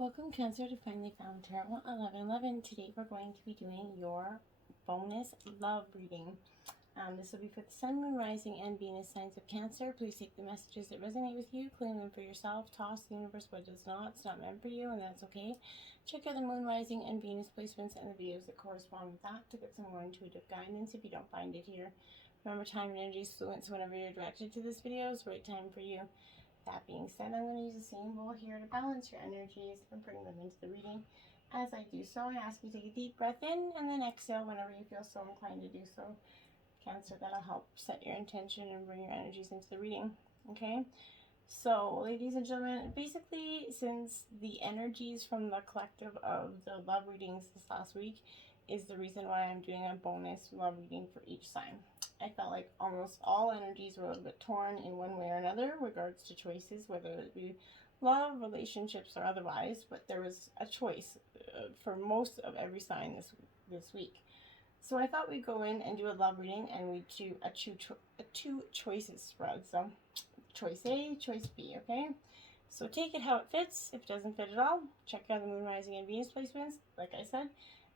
Welcome, Cancer, to Finally Found Tarot 1111. Today we're going to be doing your bonus love reading. This will be for the Sun, Moon, Rising, and Venus signs of Cancer. Please take the messages that resonate with you, claim them for yourself, toss the universe what does not. It's not meant for you, and that's okay. Check out the Moon, Rising, and Venus placements and the videos that correspond with that to get some more intuitive guidance if you don't find it here. Remember, time and energy is fluent, so whenever you're directed to this video, it's the right time for you. That being said, I'm going to use the same bowl here to balance your energies and bring them into the reading. As I do so, I ask you to take a deep breath in and then exhale whenever you feel so inclined to do so. Cancer, that'll help set your intention and bring your energies into the reading. Okay? So, ladies and gentlemen, basically, since the energies from the collective of the love readings this last week is the reason why I'm doing a bonus love reading for each sign. I felt like almost all energies were a little bit torn in one way or another in regards to choices, whether it be love, relationships, or otherwise, but there was a choice for most of every sign this week. So I thought we'd go in and do a love reading, and we'd do a two choices spread. So choice A, choice B, okay? So take it how it fits. If it doesn't fit at all, check out the Moon, Rising, and Venus placements, like I said,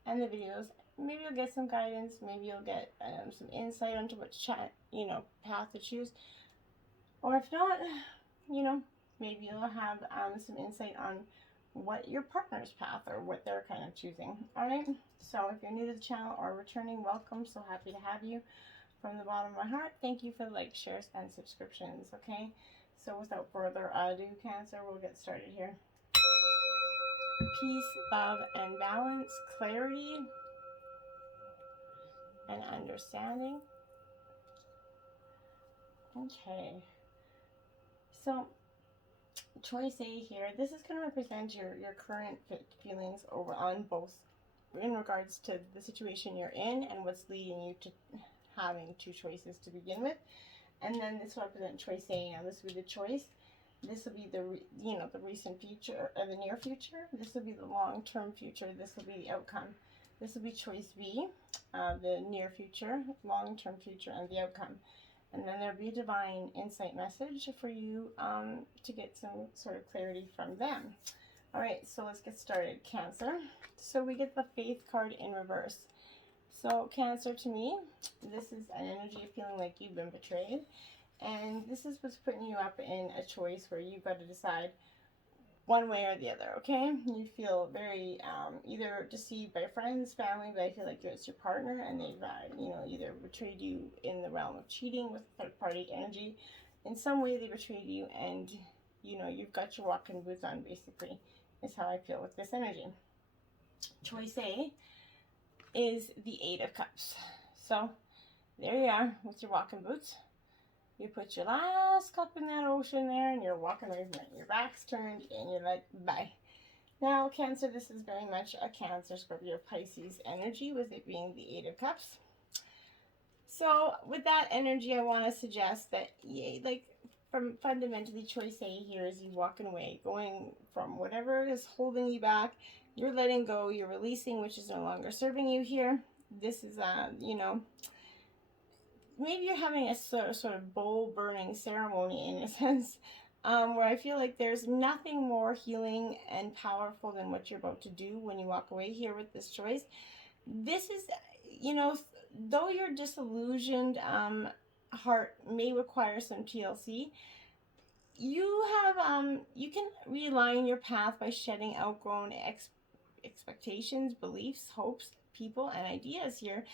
and the videos. Maybe you'll get some guidance. Maybe you'll get some insight onto which path to choose. Or if not, maybe you'll have some insight on what your partner's path or what they're kind of choosing. All right. So if you're new to the channel or returning, welcome. So happy to have you. From the bottom of my heart, thank you for the likes, shares, and subscriptions. Okay. So without further ado, Cancer, we'll get started here. Peace, love, and balance, clarity, and understanding. Okay, so choice A here, this is going to represent your current feelings over on both in regards to the situation you're in and what's leading you to having two choices to begin with. And then this will represent choice A. Now this will be the choice. This will be the the recent future or the near future. This will be the long-term future. This will be the outcome. This will be choice B, the near future, long-term future, and the outcome. And then there'll be a divine insight message for you to get some sort of clarity from them. All right, so let's get started. Cancer. So we get the Faith card in reverse. So Cancer, to me, this is an energy of feeling like you've been betrayed. And this is what's putting you up in a choice where you've got to decide one way or the other, okay? You feel very either deceived by friends, family, but I feel like it's your partner and they've either betrayed you in the realm of cheating with third-party energy. In some way they betrayed you, and you've got your walking boots on, basically, is how I feel with this energy. Choice A is the Eight of Cups. So there you are with your walking boots. You put your last cup in that ocean there and you're walking away from it. Your back's turned and you're like, bye. Now, Cancer, this is very much a Cancer, Scorpio, Pisces energy, with it being the Eight of Cups. So with that energy, I want to suggest that, from fundamentally, choice A here is you walking away, going from whatever is holding you back. You're letting go, you're releasing, which is no longer serving you here. This is, maybe you're having a sort of bowl burning ceremony in a sense, where I feel like there's nothing more healing and powerful than what you're about to do when you walk away here with this choice. This is, though your disillusioned heart may require some TLC, you have, you can realign your path by shedding outgrown expectations, beliefs, hopes, people, and ideas here,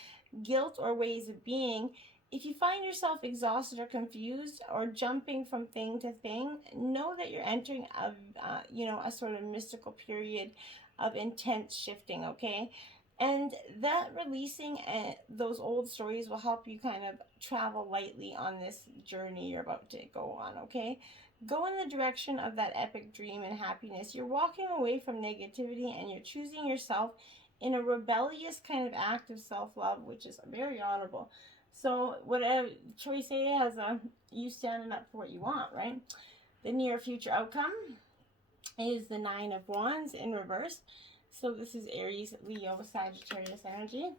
guilt or ways of being. If you find yourself exhausted or confused or jumping from thing to thing, know that you're entering a sort of mystical period of intense shifting, okay? And that releasing those old stories will help you kind of travel lightly on this journey you're about to go on, okay? Go in the direction of that epic dream and happiness. You're walking away from negativity and you're choosing yourself in a rebellious kind of act of self-love, which is very honorable. So whatever choice A has, you standing up for what you want, right? The near future outcome is the Nine of Wands in reverse. So this is Aries, Leo, Sagittarius energy.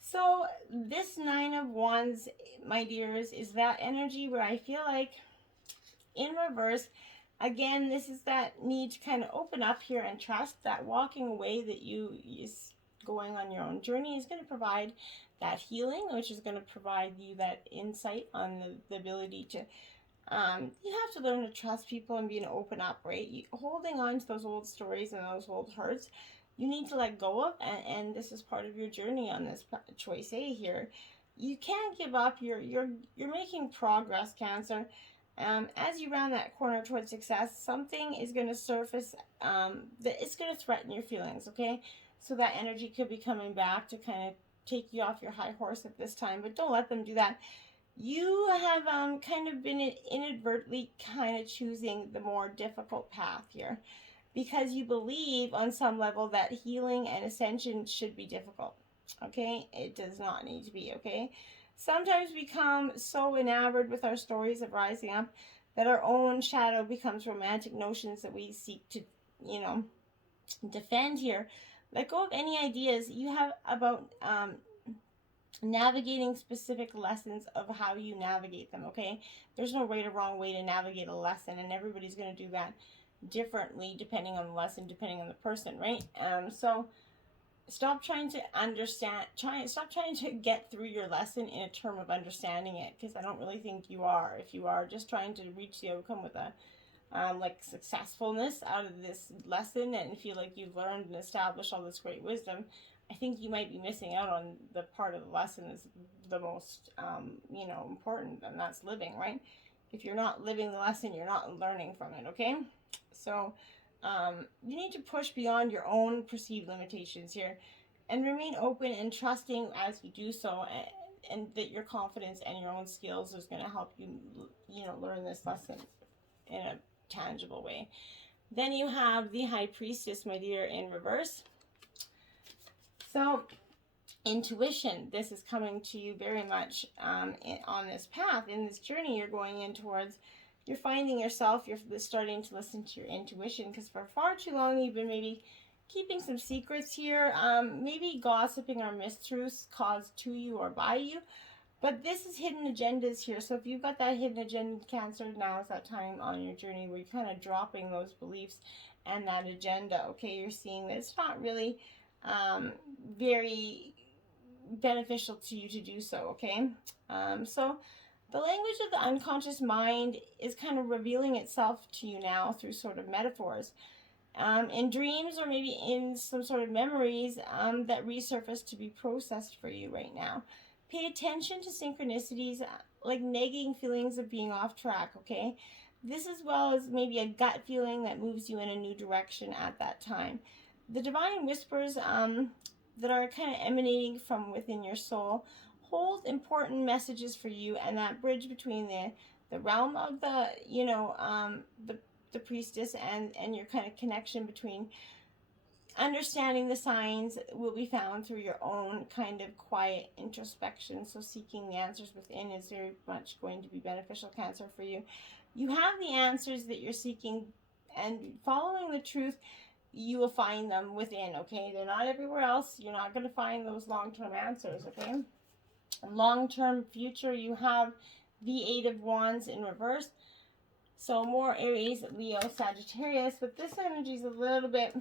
So this Nine of Wands, my dears, is that energy where I feel like in reverse, Again, this is that need to kind of open up here and trust that walking away that you is going on your own journey is going to provide that healing, which is going to provide you that insight on the ability to, you have to learn to trust people and be an open up, right? Holding on to those old stories and those old hurts, you need to let go of, and this is part of your journey on this choice A here. You can't give up. You're making progress, Cancer. As you round that corner towards success, something is going to surface that it's going to threaten your feelings, okay? So that energy could be coming back to kind of take you off your high horse at this time, but don't let them do that. You have kind of been inadvertently kind of choosing the more difficult path here because you believe on some level that healing and ascension should be difficult, okay? It does not need to be, okay? Sometimes we become so enamored with our stories of rising up that our own shadow becomes romantic notions that we seek to, defend here. Let go of any ideas you have about navigating specific lessons of how you navigate them, okay? There's no right or wrong way to navigate a lesson, and everybody's going to do that differently depending on the lesson, depending on the person, right? So stop trying to understand, stop trying to get through your lesson in a term of understanding it, because I don't really think you are. If you are just trying to reach the outcome with a like successfulness out of this lesson and feel like you've learned and established all this great wisdom, I think you might be missing out on the part of the lesson that's the most, important, and that's living, right? If you're not living the lesson, you're not learning from it, okay? So you need to push beyond your own perceived limitations here and remain open and trusting as you do so, and that your confidence and your own skills is going to help you, learn this lesson in a tangible way. Then you have the High Priestess, my dear, in reverse. So intuition, this is coming to you very much on this path, in this journey you're going in towards. You're finding yourself, you're starting to listen to your intuition, because for far too long you've been maybe keeping some secrets here, maybe gossiping or mistruths caused to you or by you. But this is hidden agendas here. So if you've got that hidden agenda, Cancer, now is that time on your journey where you're kind of dropping those beliefs and that agenda, okay? You're seeing that it's not really very beneficial to you to do so, okay? So the language of the unconscious mind is kind of revealing itself to you now through sort of metaphors. In dreams or maybe in some sort of memories that resurface to be processed for you right now. Pay attention to synchronicities, like nagging feelings of being off track, okay? This as well as maybe a gut feeling that moves you in a new direction at that time. The divine whispers that are kind of emanating from within your soul hold important messages for you, and that bridge between the realm of the, the priestess and your kind of connection between understanding the signs will be found through your own kind of quiet introspection. So seeking the answers within is very much going to be beneficial, Cancer, for you. You have the answers that you're seeking, and following the truth, you will find them within, okay? They're not everywhere else. You're not going to find those long-term answers, okay? Long-term future, you have the Eight of Wands in reverse. So more Aries, Leo, Sagittarius, but this energy is a little bit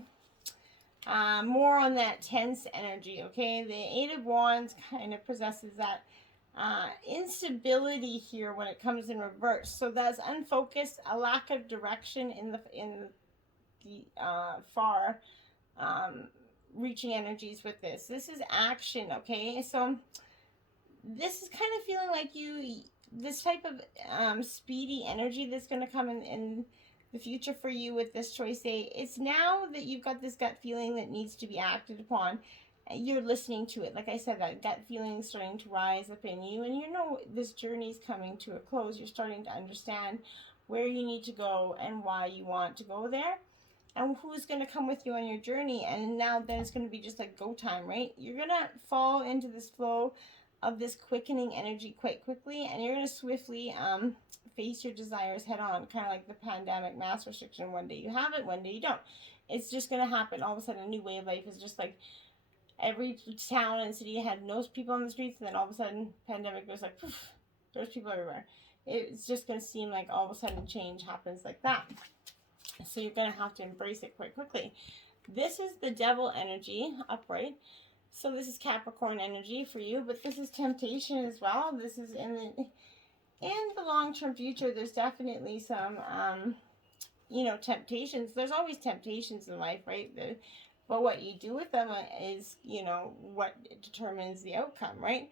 more on that tense energy, okay? The Eight of Wands kind of possesses that instability here when it comes in reverse. So that's unfocused, a lack of direction in the far reaching energies with this. This is action, okay? So this is kind of feeling like this type of speedy energy that's going to come in the future for you with this choice A. It's now that you've got this gut feeling that needs to be acted upon. You're listening to it. Like I said, that gut feeling is starting to rise up in you, and this journey's coming to a close. You're starting to understand where you need to go and why you want to go there, and who's going to come with you on your journey. And now then it's going to be just like go time, right? You're going to fall into this flow of this quickening energy quite quickly, and you're going to swiftly face your desires head on, kind of like the pandemic mass restriction. One day you have it, one day you don't. It's just going to happen. All of a sudden, a new way of life is just like every town and city had no people on the streets, and then all of a sudden, pandemic goes like, poof, there's people everywhere. It's just going to seem like all of a sudden change happens like that. So you're going to have to embrace it quite quickly. This is the devil energy, upright. So this is Capricorn energy for you, but this is temptation as well. This is in the long-term future. There's definitely some, temptations. There's always temptations in life, right? But what you do with them is, what determines the outcome, right?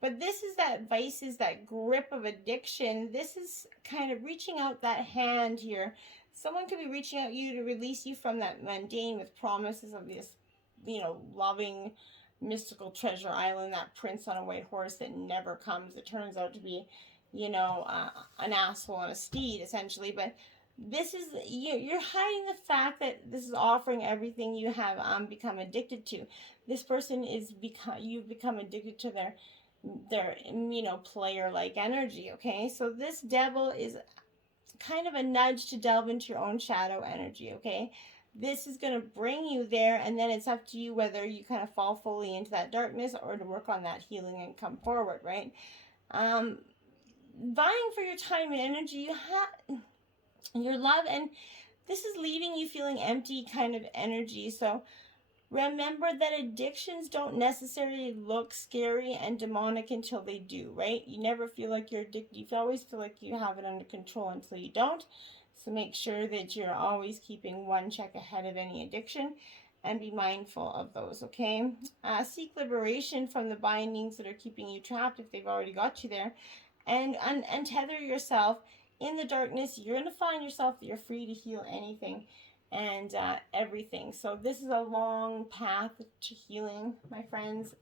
But this is that vices, that grip of addiction. This is kind of reaching out that hand here. Someone could be reaching out you to release you from that mundane with promises of this, loving, mystical treasure island, that prince on a white horse that never comes. It turns out to be, an asshole on a steed, essentially. But this is, you're hiding the fact that this is offering everything you have become addicted to. This person you've become addicted to their player-like energy, okay? So this devil is kind of a nudge to delve into your own shadow energy, okay? This is going to bring you there, and then it's up to you whether you kind of fall fully into that darkness or to work on that healing and come forward, right? Vying for your time and energy, you have your love, and this is leaving you feeling empty kind of energy. So remember that addictions don't necessarily look scary and demonic until they do, right? You never feel like you're addicted. You always feel like you have it under control until you don't. So make sure that you're always keeping one check ahead of any addiction and be mindful of those, okay? Seek liberation from the bindings that are keeping you trapped if they've already got you there. And untether yourself. In the darkness, you're going to find yourself that you're free to heal anything and everything. So this is a long path to healing, my friends.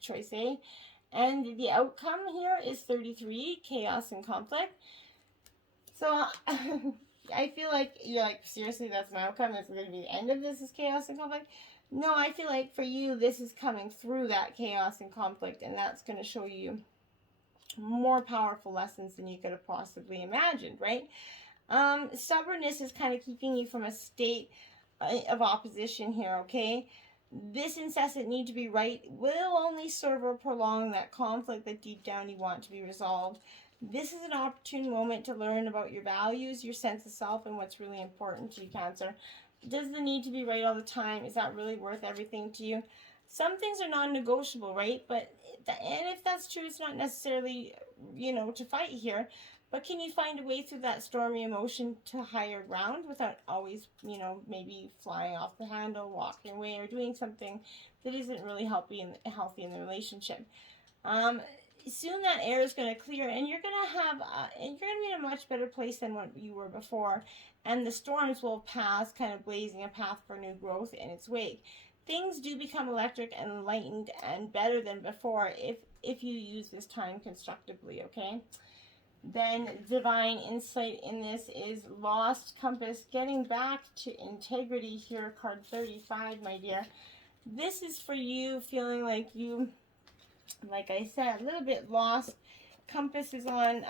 Choice A. And the outcome here is 33, chaos and conflict. So I feel like you're like, seriously, that's my outcome? It's going to be the end of this is chaos and conflict? No, I feel like for you, this is coming through that chaos and conflict, and that's going to show you more powerful lessons than you could have possibly imagined, right? Stubbornness is kind of keeping you from a state of opposition here, okay? This incessant need to be right will only serve or prolong that conflict that deep down you want to be resolved. This is an opportune moment to learn about your values, your sense of self, and what's really important to you, Cancer. Does the need to be right all the time, is that really worth everything to you? Some things are non-negotiable, right? And if that's true, it's not necessarily, to fight here. But can you find a way through that stormy emotion to higher ground without always, maybe flying off the handle, walking away, or doing something that isn't really healthy in the relationship? Soon that air is going to clear, and you're going to be in a much better place than what you were before. And the storms will pass, kind of blazing a path for new growth in its wake. Things do become electric and enlightened and better than before if you use this time constructively, okay? Then divine insight in this is lost compass, getting back to integrity here, card 35, my dear. This is for you feeling like you, like I said, a little bit lost. Compass is on,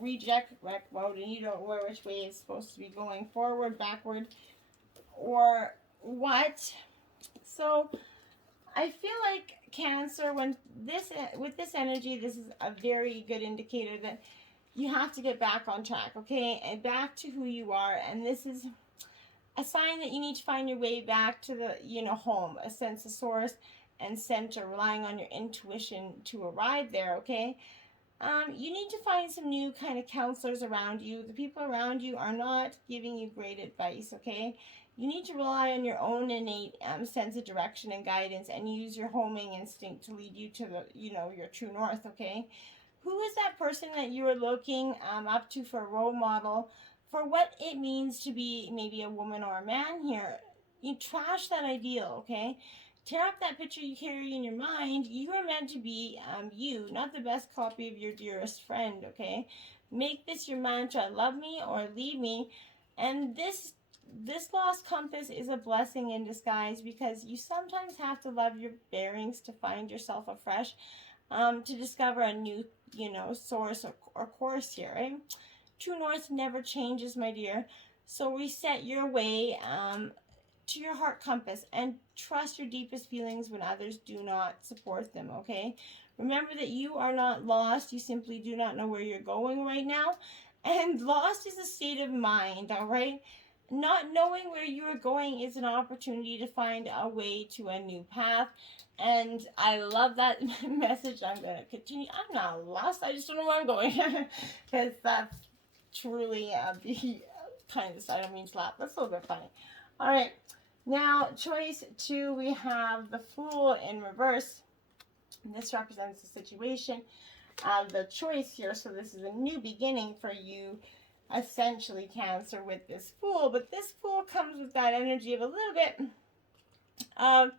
reject mode, and you don't know which way it's supposed to be going, forward, backward, or what. So I feel like Cancer, with this energy, this is a very good indicator that you have to get back on track, okay, and back to who you are. And this is a sign that you need to find your way back to the, home, a sense of source and center, relying on your intuition to arrive there, okay? You need to find some new kind of counselors around you. The people around you are not giving you great advice, okay? You need to rely on your own innate sense of direction and guidance, and use your homing instinct to lead you to the, your true north, okay? Who is that person that you are looking up to for a role model for what it means to be maybe a woman or a man here? You trash that ideal, okay? Tear up that picture you carry in your mind. You are meant to be you, not the best copy of your dearest friend, okay? Make this your mantra, love me or leave me. And this lost compass is a blessing in disguise, because you sometimes have to love your bearings to find yourself afresh, to discover a new, source or course here, right? True north never changes, my dear. So reset your way to your heart compass and trust your deepest feelings when others do not support them, okay? Remember that you are not lost. You simply do not know where you're going right now. And lost is a state of mind, all right? not knowing where you are going is an opportunity to find a way to a new path. And I love that message. I'm going to continue. I'm not lost. I just don't know where I'm going. Because that's truly the kindness. I don't mean slap. That's a little bit funny. All right. Now, choice 2, we have the Fool in reverse. This represents the situation, the choice here. So this is a new beginning for you, essentially, Cancer, with this Fool. But this Fool comes with that energy of a little bit of,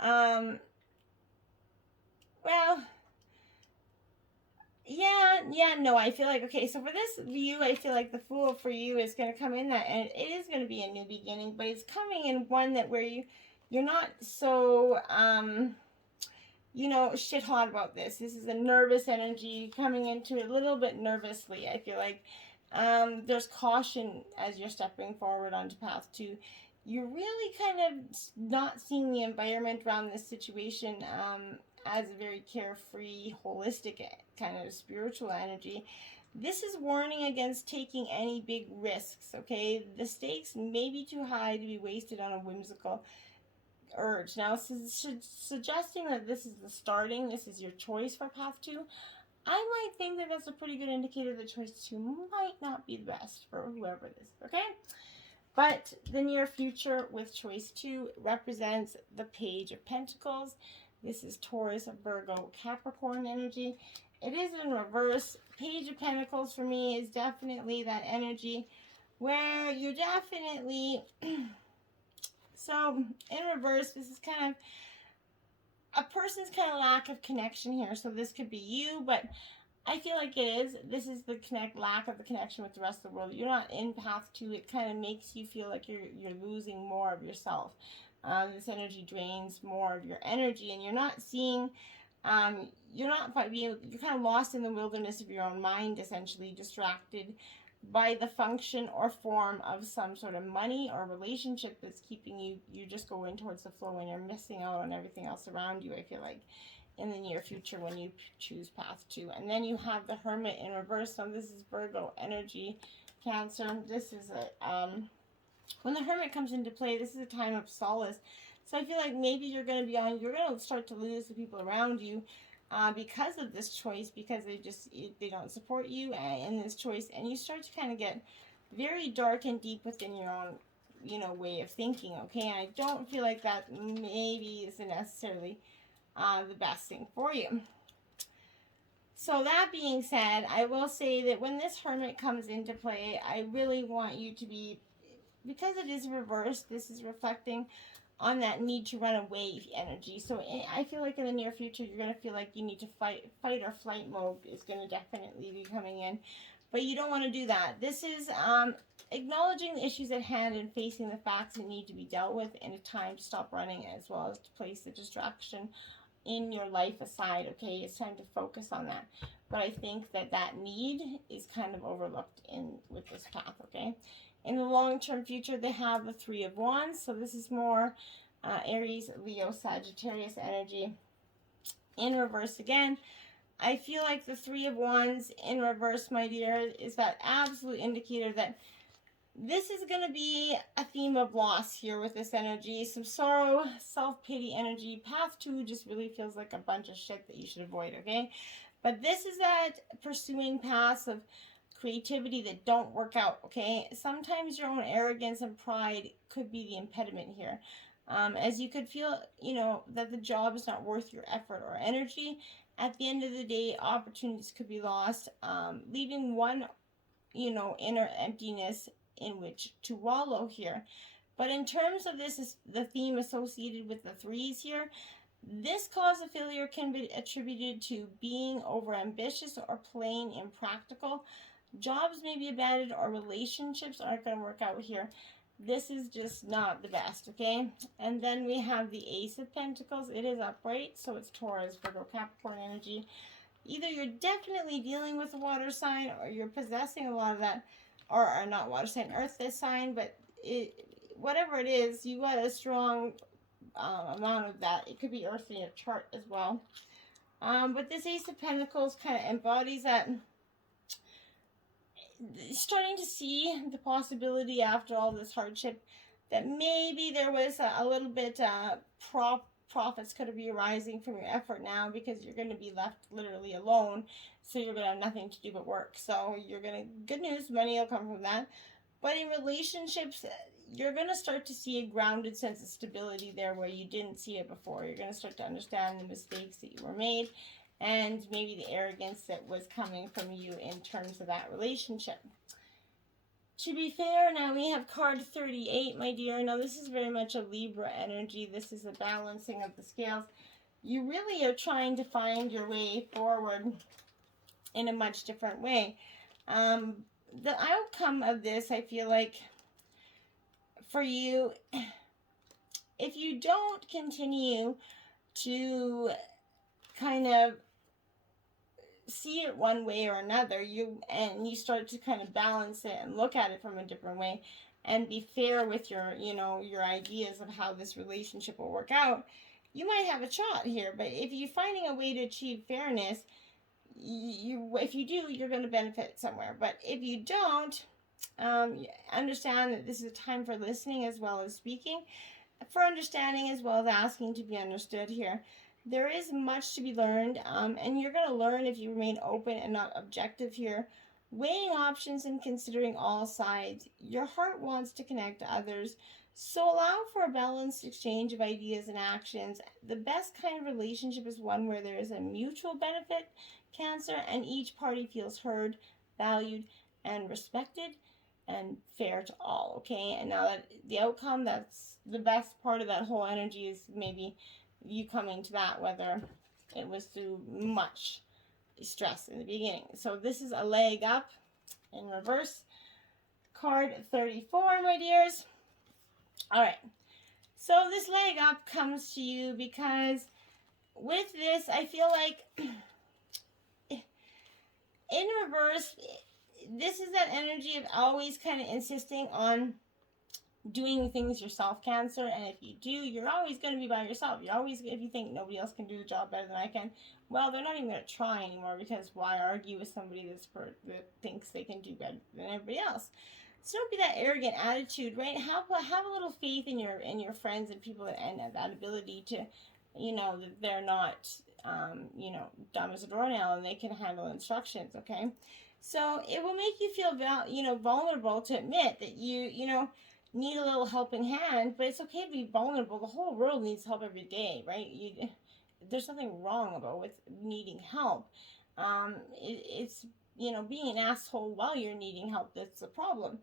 well, no, I feel like, okay, so for this view, I feel like the Fool for you is going to come in that, and it is going to be a new beginning, but it's coming in one that where you're not so, you know, shit hot about this. This is a nervous energy coming into it a little bit nervously. I feel like there's caution as you're stepping forward onto path 2. You're really kind of not seeing the environment around this situation as a very carefree, holistic kind of spiritual energy. This is warning against taking any big risks, okay? The stakes may be too high to be wasted on a whimsical urge. Now, suggesting that this is the starting, this is your choice for path 2, I might think that that's a pretty good indicator that choice 2 might not be the best for whoever it is, okay? But the near future with choice 2 represents the Page of Pentacles. This is Taurus, Virgo, Capricorn energy. It is in reverse. Page of Pentacles for me is definitely that energy where you're definitely... So, in reverse, this is kind of a person's kind of lack of connection here. So this could be you, but I feel like it is. This is the lack of the connection with the rest of the world. You're not in path 2. It kind of makes you feel like you're losing more of yourself. This energy drains more of your energy, and you're not seeing, you're kind of lost in the wilderness of your own mind, essentially, distracted by the function or form of some sort of money or relationship that's keeping you just going towards the flow, and you're missing out on everything else around you, I feel like, in the near future when you choose path 2. And then you have the Hermit in reverse. So this is Virgo energy, Cancer. This is when the Hermit comes into play, this is a time of solace. So I feel like maybe you're going to start to lose the people around you because of this choice, because they don't support you in this choice, and you start to kind of get very dark and deep within your own, you know, way of thinking, okay? And I don't feel like that maybe isn't necessarily the best thing for you. So that being said, I will say that when this Hermit comes into play, I really want you to be, because it is reversed, this is reflecting on that need to run away energy. So I feel like in the near future, you're going to feel like you need to fight or flight mode is going to definitely be coming in. But you don't want to do that. This is acknowledging the issues at hand and facing the facts that need to be dealt with, and a time to stop running, as well as to place the distraction in your life aside, okay? It's time to focus on that. But I think that need is kind of overlooked with this path, okay? In the long-term future, they have the Three of Wands. So this is more Aries, Leo, Sagittarius energy. In reverse again, I feel like the Three of Wands in reverse, my dear, is that absolute indicator that this is going to be a theme of loss here with this energy. Some sorrow, self-pity energy. Path 2 just really feels like a bunch of shit that you should avoid, okay? But this is that pursuing paths of creativity that don't work out, okay? Sometimes your own arrogance and pride could be the impediment here. As you could feel, you know, that the job is not worth your effort or energy. At the end of the day, opportunities could be lost, leaving one, you know, inner emptiness in which to wallow here. But in terms of this, is the theme associated with the threes here, this cause of failure can be attributed to being overambitious or plain impractical. Jobs may be abandoned, or relationships aren't going to work out here. This is just not the best, okay? And then we have the Ace of Pentacles. It is upright, so it's Taurus, Virgo, Capricorn energy. Either you're definitely dealing with a water sign, or you're possessing a lot of that, or not water sign, earth sign, but whatever it is, you got a strong amount of that. It could be earth in your chart as well. But this Ace of Pentacles kind of embodies that starting to see the possibility after all this hardship that maybe there was a little bit profits could be arising from your effort now, because you're going to be left literally alone, so you're going to have nothing to do but work. So you're going to, good news, money will come from that. But in relationships, you're going to start to see a grounded sense of stability there where you didn't see it before. You're going to start to understand the mistakes that you were made, and maybe the arrogance that was coming from you in terms of that relationship. To be fair, now we have card 38, my dear. Now this is very much a Libra energy. This is a balancing of the scales. You really are trying to find your way forward in a much different way. The outcome of this, I feel like, for you, if you don't continue to kind of see it one way or another, you start to kind of balance it and look at it from a different way and be fair with your, your ideas of how this relationship will work out, you might have a shot here. But if you're finding a way to achieve fairness, if you do, you're going to benefit somewhere. But if you don't, understand that this is a time for listening as well as speaking, for understanding as well as asking to be understood here. There is much to be learned, and you're going to learn if you remain open and not objective here, weighing options and considering all sides. Your heart wants to connect to others, so allow for a balanced exchange of ideas and actions. The best kind of relationship is one where there is a mutual benefit, Cancer, and each party feels heard, valued, and respected, and fair to all, okay? And now that the outcome, that's the best part of that whole energy, is maybe you coming to that, whether it was through much stress in the beginning. So this is a leg up in reverse. Card 34, my dears. All right. So this leg up comes to you because with this, I feel like in reverse, this is that energy of always kind of insisting on doing things yourself, Cancer. And if you do, you're always going to be by yourself. You're always, if you think nobody else can do the job better than I can, well, they're not even going to try anymore, because why argue with somebody that thinks they can do better than everybody else? So don't be that arrogant attitude, right? Have a little faith in your friends and people and that ability to, that they're not, dumb as a doornail and they can handle instructions, okay? So it will make you feel, vulnerable to admit that you need a little helping hand, but it's okay to be vulnerable. The whole world needs help every day, right? There's nothing wrong about with needing help. It's being an asshole while you're needing help that's the problem.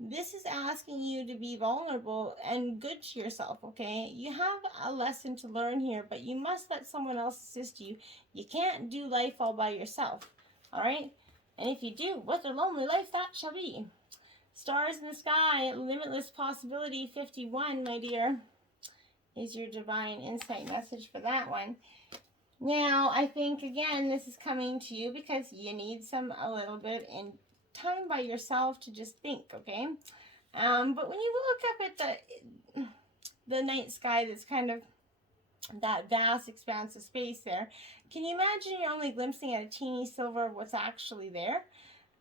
This is asking you to be vulnerable and good to yourself, okay? You have a lesson to learn here, but you must let someone else assist you. You can't do life all by yourself, all right? And if you do, what a lonely life that shall be. Stars in the sky, limitless possibility 51, my dear, is your divine insight message for that one. Now, I think, again, this is coming to you because you need a little bit in time by yourself to just think, okay? But when you look up at the night sky, that's kind of that vast expanse of space there, can you imagine you're only glimpsing at a teeny sliver of what's actually there?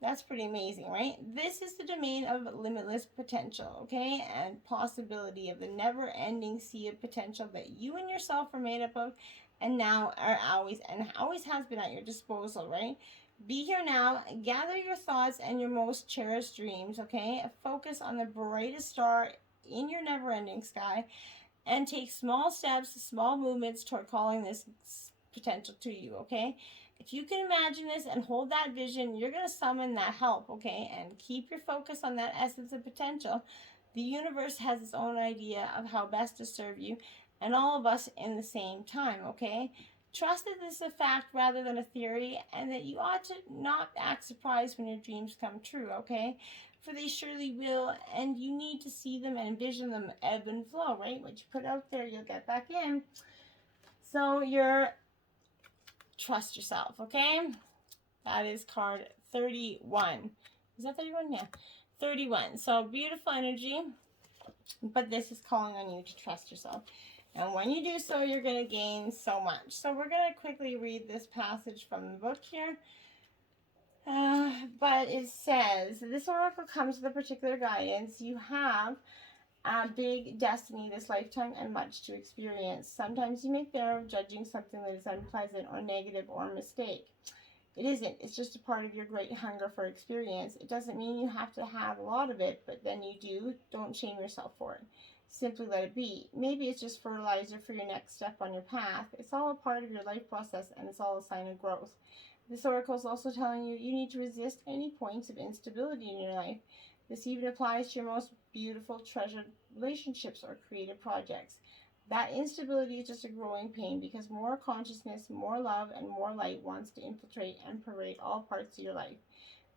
That's pretty amazing, right? This is the domain of limitless potential, okay? And possibility of the never-ending sea of potential that you and yourself are made up of, and now are always has been at your disposal, right? Be here now, gather your thoughts and your most cherished dreams, okay? Focus on the brightest star in your never-ending sky, and take small steps, small movements toward calling this potential to you, okay? If you can imagine this and hold that vision, you're going to summon that help, okay? And keep your focus on that essence of potential. The universe has its own idea of how best to serve you, and all of us in the same time, okay? Trust that this is a fact rather than a theory, and that you ought to not act surprised when your dreams come true, okay? For they surely will, and you need to see them and envision them ebb and flow, right? What you put out there, you'll get back in. So trust yourself, okay? That is card 31. Is that 31? Yeah, 31. So beautiful energy, but this is calling on you to trust yourself. And when you do so, you're going to gain so much. So we're going to quickly read this passage from the book here. But it says, this oracle comes with a particular guidance. You have a big destiny this lifetime and much to experience. Sometimes you may fear of judging something that is unpleasant or negative or a mistake. It isn't. It's just a part of your great hunger for experience. It doesn't mean you have to have a lot of it, but then you do. Don't shame yourself for it. Simply let it be. Maybe it's just fertilizer for your next step on your path. It's all a part of your life process, and it's all a sign of growth. This oracle is also telling you you need to resist any points of instability in your life. This even applies to your most beautiful, treasured relationships or creative projects. That instability is just a growing pain because more consciousness, more love, and more light wants to infiltrate and pervade all parts of your life.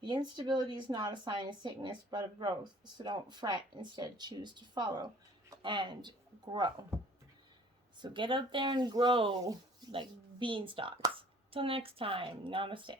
The instability is not a sign of sickness, but of growth. So don't fret. Instead, choose to follow and grow. So get out there and grow like beanstalks. Till next time, namaste.